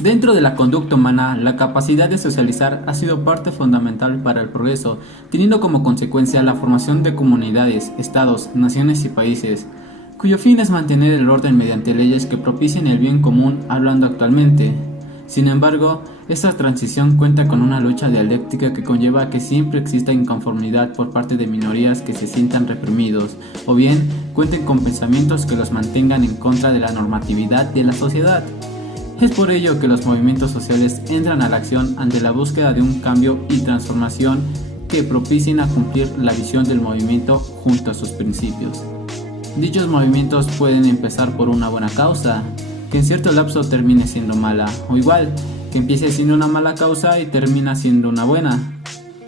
Dentro de la conducta humana, la capacidad de socializar ha sido parte fundamental para el progreso, teniendo como consecuencia la formación de comunidades, estados, naciones y países, cuyo fin es mantener el orden mediante leyes que propicien el bien común, hablando actualmente. Sin embargo, esta transición cuenta con una lucha dialéctica que conlleva que siempre exista inconformidad por parte de minorías que se sientan reprimidos, o bien cuenten con pensamientos que los mantengan en contra de la normatividad de la sociedad. Es por ello que los movimientos sociales entran a la acción ante la búsqueda de un cambio y transformación que propicien a cumplir la visión del movimiento junto a sus principios. Dichos movimientos pueden empezar por una buena causa, que en cierto lapso termine siendo mala, o igual, que empiece siendo una mala causa y termina siendo una buena.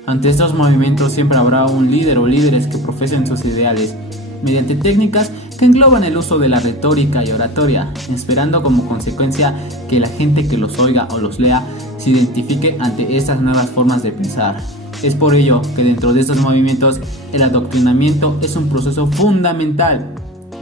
Ante estos movimientos siempre habrá un líder o líderes que profesen sus ideales, mediante técnicas que engloban el uso de la retórica y oratoria, esperando como consecuencia que la gente que los oiga o los lea se identifique ante estas nuevas formas de pensar. Es por ello que dentro de estos movimientos el adoctrinamiento es un proceso fundamental,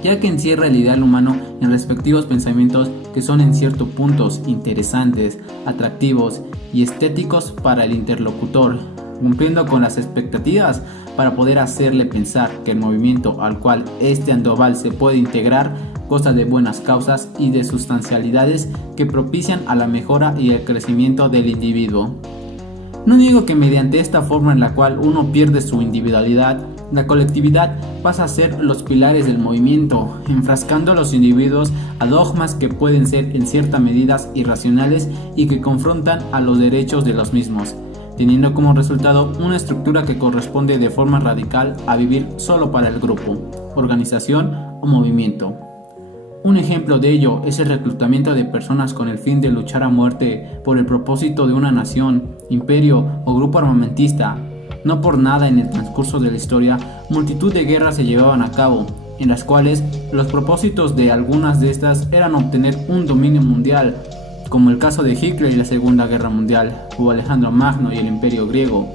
ya que encierra el ideal humano en respectivos pensamientos que son en ciertos puntos interesantes, atractivos y estéticos para el interlocutor, cumpliendo con las expectativas para poder hacerle pensar que el movimiento al cual este andoval se puede integrar goza de buenas causas y de sustancialidades que propician a la mejora y el crecimiento del individuo. No niego que mediante esta forma en la cual uno pierde su individualidad, la colectividad pasa a ser los pilares del movimiento, enfrascando a los individuos a dogmas que pueden ser en cierta medida irracionales y que confrontan a los derechos de los mismos, teniendo como resultado una estructura que corresponde de forma radical a vivir solo para el grupo, organización o movimiento. Un ejemplo de ello es el reclutamiento de personas con el fin de luchar a muerte por el propósito de una nación, imperio o grupo armamentista. No por nada en el transcurso de la historia, multitud de guerras se llevaban a cabo, en las cuales los propósitos de algunas de estas eran obtener un dominio mundial, como el caso de Hitler y la Segunda Guerra Mundial, o Alejandro Magno y el Imperio Griego.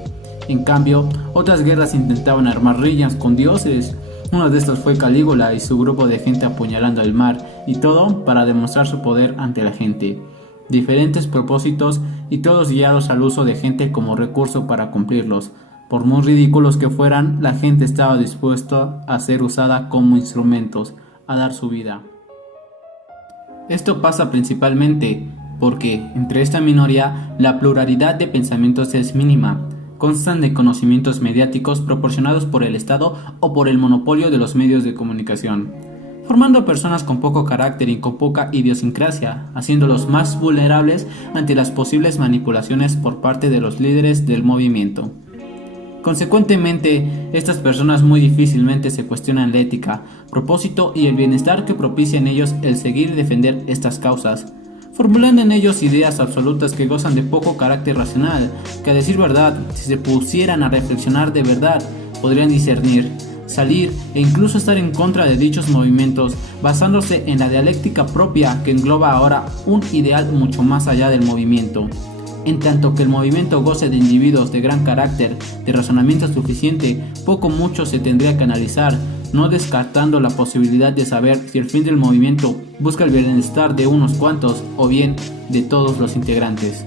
En cambio, otras guerras intentaban armar riñas con dioses. Uno de estos fue Calígula y su grupo de gente apuñalando el mar, y todo para demostrar su poder ante la gente. Diferentes propósitos y todos guiados al uso de gente como recurso para cumplirlos. Por muy ridículos que fueran, la gente estaba dispuesta a ser usada como instrumentos, a dar su vida. Esto pasa principalmente porque, entre esta minoría, la pluralidad de pensamientos es mínima. Constan de conocimientos mediáticos proporcionados por el Estado o por el monopolio de los medios de comunicación, formando personas con poco carácter y con poca idiosincrasia, haciéndolos más vulnerables ante las posibles manipulaciones por parte de los líderes del movimiento. Consecuentemente, estas personas muy difícilmente se cuestionan la ética, propósito y el bienestar que propicia en ellos el seguir y defender estas causas, formulando en ellos ideas absolutas que gozan de poco carácter racional, que a decir verdad, si se pusieran a reflexionar de verdad, podrían discernir, salir e incluso estar en contra de dichos movimientos, basándose en la dialéctica propia que engloba ahora un ideal mucho más allá del movimiento. En tanto que el movimiento goce de individuos de gran carácter, de razonamiento suficiente, poco o mucho se tendría que analizar, no descartando la posibilidad de saber si el fin del movimiento busca el bienestar de unos cuantos o bien de todos los integrantes.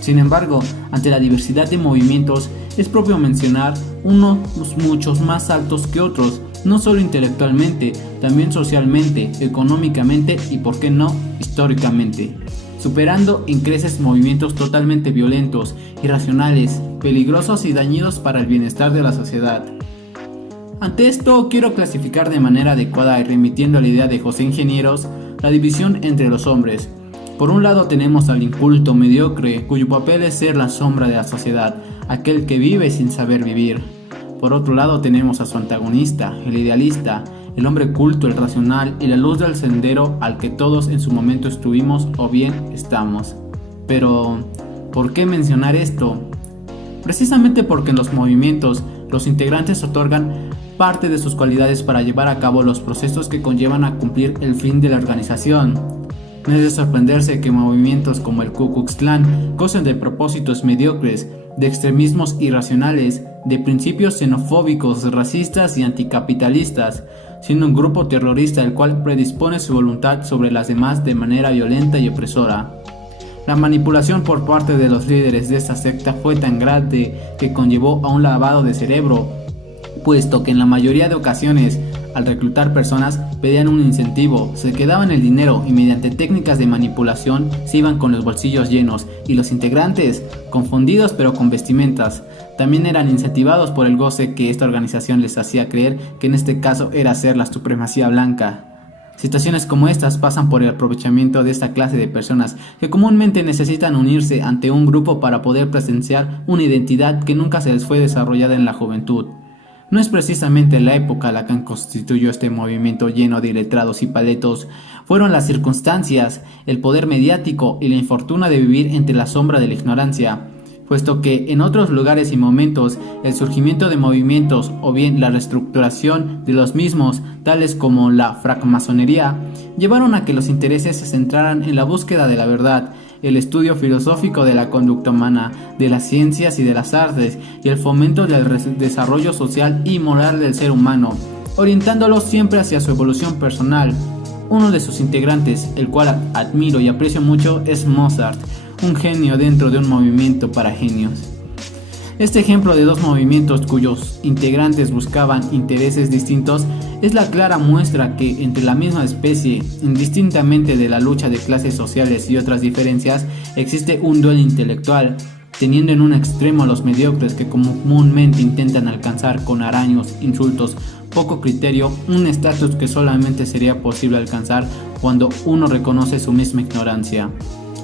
Sin embargo, ante la diversidad de movimientos, es propio mencionar unos muchos más altos que otros, no solo intelectualmente, también socialmente, económicamente y, por qué no, históricamente, superando en creces movimientos totalmente violentos, irracionales, peligrosos y dañinos para el bienestar de la sociedad. Ante esto, quiero clasificar de manera adecuada y remitiendo a la idea de José Ingenieros, la división entre los hombres. Por un lado tenemos al inculto mediocre, cuyo papel es ser la sombra de la sociedad, aquel que vive sin saber vivir. Por otro lado tenemos a su antagonista, el idealista, el hombre culto, el racional y la luz del sendero al que todos en su momento estuvimos o bien estamos. Pero, ¿por qué mencionar esto? Precisamente porque en los movimientos los integrantes otorgan parte de sus cualidades para llevar a cabo los procesos que conllevan a cumplir el fin de la organización. No es de sorprenderse que movimientos como el Ku Klux Klan gocen de propósitos mediocres, de extremismos irracionales, de principios xenofóbicos, racistas y anticapitalistas, siendo un grupo terrorista el cual predispone su voluntad sobre las demás de manera violenta y opresora. La manipulación por parte de los líderes de esta secta fue tan grande que conllevó a un lavado de cerebro, puesto que en la mayoría de ocasiones, al reclutar personas, pedían un incentivo, se quedaban el dinero y mediante técnicas de manipulación se iban con los bolsillos llenos, y los integrantes, confundidos pero con vestimentas, también eran incentivados por el goce que esta organización les hacía creer que en este caso era hacer la supremacía blanca. Situaciones como estas pasan por el aprovechamiento de esta clase de personas que comúnmente necesitan unirse ante un grupo para poder presenciar una identidad que nunca se les fue desarrollada en la juventud. No es precisamente la época la que constituyó este movimiento lleno de iletrados y paletos, fueron las circunstancias, el poder mediático y la infortuna de vivir entre la sombra de la ignorancia, puesto que en otros lugares y momentos el surgimiento de movimientos o bien la reestructuración de los mismos, tales como la francmasonería, llevaron a que los intereses se centraran en la búsqueda de la verdad, el estudio filosófico de la conducta humana, de las ciencias y de las artes, y el fomento del desarrollo social y moral del ser humano, orientándolo siempre hacia su evolución personal. Uno de sus integrantes, el cual admiro y aprecio mucho, es Mozart, un genio dentro de un movimiento para genios. Este ejemplo de dos movimientos cuyos integrantes buscaban intereses distintos es la clara muestra que entre la misma especie, indistintamente de la lucha de clases sociales y otras diferencias, existe un duelo intelectual, teniendo en un extremo a los mediocres que comúnmente intentan alcanzar con araños, insultos, poco criterio, un estatus que solamente sería posible alcanzar cuando uno reconoce su misma ignorancia,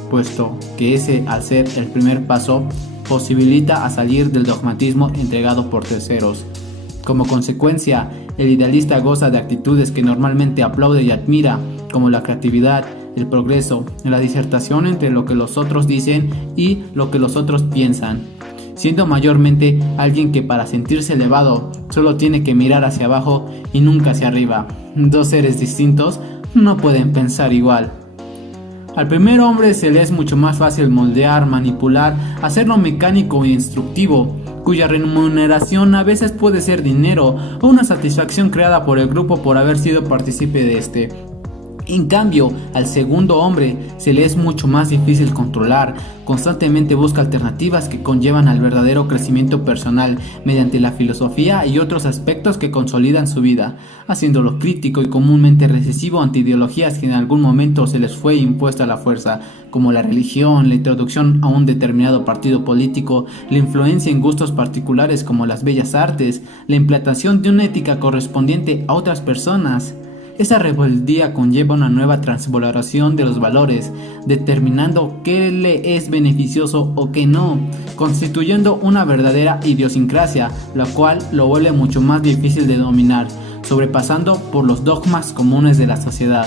puesto que ese, al ser el primer paso, posibilita a salir del dogmatismo entregado por terceros. Como consecuencia, el idealista goza de actitudes que normalmente aplaude y admira, como la creatividad, el progreso, la disertación entre lo que los otros dicen y lo que los otros piensan, siendo mayormente alguien que para sentirse elevado solo tiene que mirar hacia abajo y nunca hacia arriba. Dos seres distintos no pueden pensar igual. Al primer hombre se le es mucho más fácil moldear, manipular, hacerlo mecánico e instructivo, cuya remuneración a veces puede ser dinero o una satisfacción creada por el grupo por haber sido partícipe de este. En cambio, al segundo hombre se le es mucho más difícil controlar, constantemente busca alternativas que conllevan al verdadero crecimiento personal mediante la filosofía y otros aspectos que consolidan su vida, haciéndolo crítico y comúnmente recesivo ante ideologías que en algún momento se les fue impuesta a la fuerza, como la religión, la introducción a un determinado partido político, la influencia en gustos particulares como las bellas artes, la implantación de una ética correspondiente a otras personas. Esa rebeldía conlleva una nueva transvaloración de los valores, determinando qué le es beneficioso o qué no, constituyendo una verdadera idiosincrasia, la cual lo vuelve mucho más difícil de dominar, sobrepasando por los dogmas comunes de la sociedad.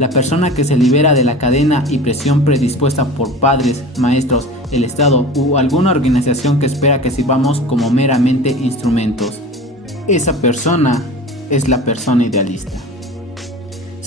La persona que se libera de la cadena y presión predispuesta por padres, maestros, el Estado u alguna organización que espera que sirvamos como meramente instrumentos. Esa persona es la persona idealista.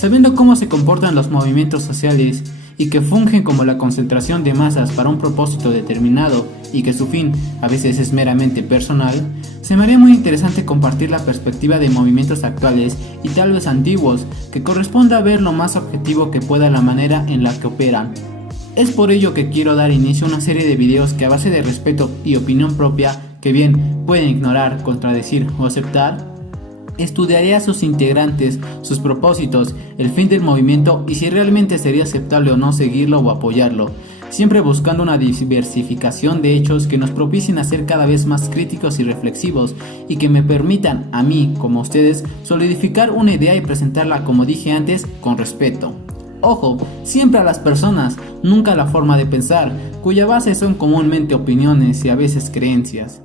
Sabiendo cómo se comportan los movimientos sociales y que fungen como la concentración de masas para un propósito determinado y que su fin a veces es meramente personal, se me haría muy interesante compartir la perspectiva de movimientos actuales y tal vez antiguos que corresponda a ver lo más objetivo que pueda la manera en la que operan. Es por ello que quiero dar inicio a una serie de videos que a base de respeto y opinión propia, que bien pueden ignorar, contradecir o aceptar, estudiaré a sus integrantes, sus propósitos, el fin del movimiento y si realmente sería aceptable o no seguirlo o apoyarlo, siempre buscando una diversificación de hechos que nos propicien a ser cada vez más críticos y reflexivos y que me permitan a mí, como a ustedes, solidificar una idea y presentarla, como dije antes, con respeto. Ojo, siempre a las personas, nunca a la forma de pensar, cuya base son comúnmente opiniones y a veces creencias.